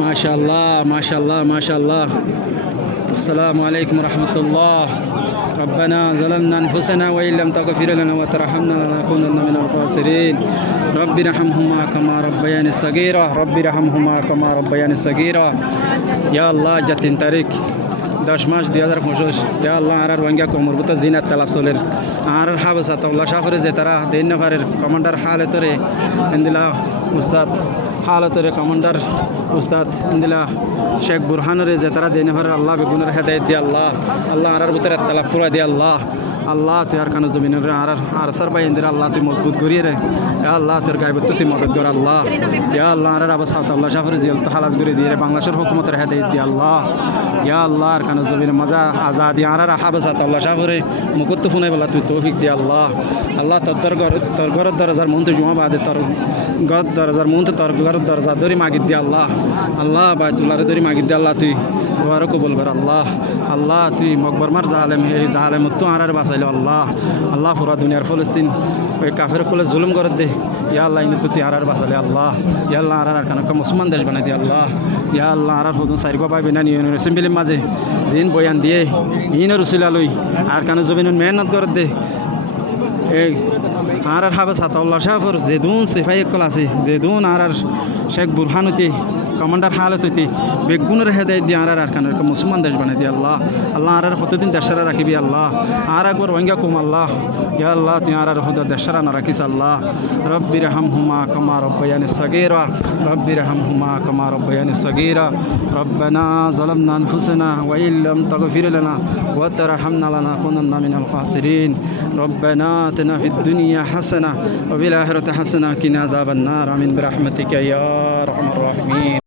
মাশাআল্লাহ মাশাআল্লাহ মাশাআল্লাহ। আসসালামু আলাইকুম রহমতুল্লাহ। ربنا ظلمنا أنفسنا وإن لم تغفر لنا وترحمنا لنكونن من الخاسرين رب ارحمهما كما ربياني صغيرا رب ارحمهما كما ربياني صغيرا। ইয়া আল্লাহ যা 3 তারিখ 10 মাস 2025 ইয়া আল্লাহ আর রোহিঙ্গা কোমরবুত জিনাত তালাব চলের আর হাবসা তাল্লাহ শাহরে যে তারা দেন নফারের কমান্ডার হালতরে ইন্দিলা উস্তাদ হালতরে কমান্ডার উস্তাদ ইন্দিলা শেখ বুরহানরে যে তারা দেন নফারের আল্লাহ বেগুনের হেদায়েত দি আল্লাহ আল্লাহ আর ভিতরে তালাব ফুরা দি আল্লাহ আল্লাহ তুই আর কানো জমিনের আর সর ভাই ইন্দিরা আল্লাহ তুই মজবুত করিয়ে রে ইয়া আল্লাহ তোর গায়বত তুই মদদ কর আল্লাহ ইয়া আল্লাহ আর আবাস আল্লাহ শাহরে জেল তো হালাস করে দিয়ে বাংলাদেশের হুকুমতের হেদায়েত দি আল্লাহ ইয়া আল্লাহ আর কানো জমিনের মাজা আজাদি আর হাবসা আল্লাহ শাহরে মুকুত ফুনাই বলা তুই তৌফিক দি আল্লাহ আল্লাহ তোর ঘরের দরজার মন তুই জমা বাদে তোর ঘর দরজার মন তোর ঘরের দরজা ধরি মাগিদ দি আল্লাহ আল্লাহ বাইতুল্লাহ ধরি মাগিদ দি আল্লাহ তুই দোয়ারও কবুল কর আল্লাহ আল্লাহ তুই মকবরমার জালেম এই জালেম তো আর বাঁচাইল আল্লাহ আল্লাহ পুরা দুনিয়ার ফলস্তিন ওই কাফের কোলে জুলুম করে দে ইয়া আল্লাহ ইনি তুই আর বাঁচালে আল্লাহ ইয়া আল্লাহ আর কেন মুসলমান দেশ বানাই দি আল্লাহ ইয়া আল্লাহ আর হুদুন সাইরকো পাইবে না নিয়ে সিম্বিলির মাঝে জিন বয়ান দিয়ে ইনের উচিলা লই আর কেন জমিন মেহনত করে দে এই আর হাবে সাতাউল্লাহ শাহর যেদুন সিফাই কল আছে যেদুন আর শেখ বুরহানুতি কমান্ডার হালত হইতে বেগুনের হেদায়ত দিয়ে আর কান মুসলমান দেশ বানাই দিয়ে আল্লাহ আল্লাহ আর কতদিন দেশারা রাখিবি আল্লাহ আর একবার রোহিঙ্গা কুম আল্লাহ ইয়া আল্লাহ তুই আর হুদা দেশারা না রাখিস আল্লাহ রব্বি রহমহুমা কামা রব্বায়ানি সগীরা রব্বি রহমহুমা কামা রব্বায়ানি সগীরা রব্বানা যালামনা আনফুসানা ওয়া ইন লাম তাগফির লানা ওয়া তারহামনা লানাকুনান্না মিনাল খাসিরিন রব্বানা আতিনা ফিদ দুনিয়া হাসানাহ ওয়া ফিল আখিরাতি হাসানাহ ওয়া কিনা আযাবান নার আমিন বিরহমাতিকা ইয়া আরহামার রাহিমিন।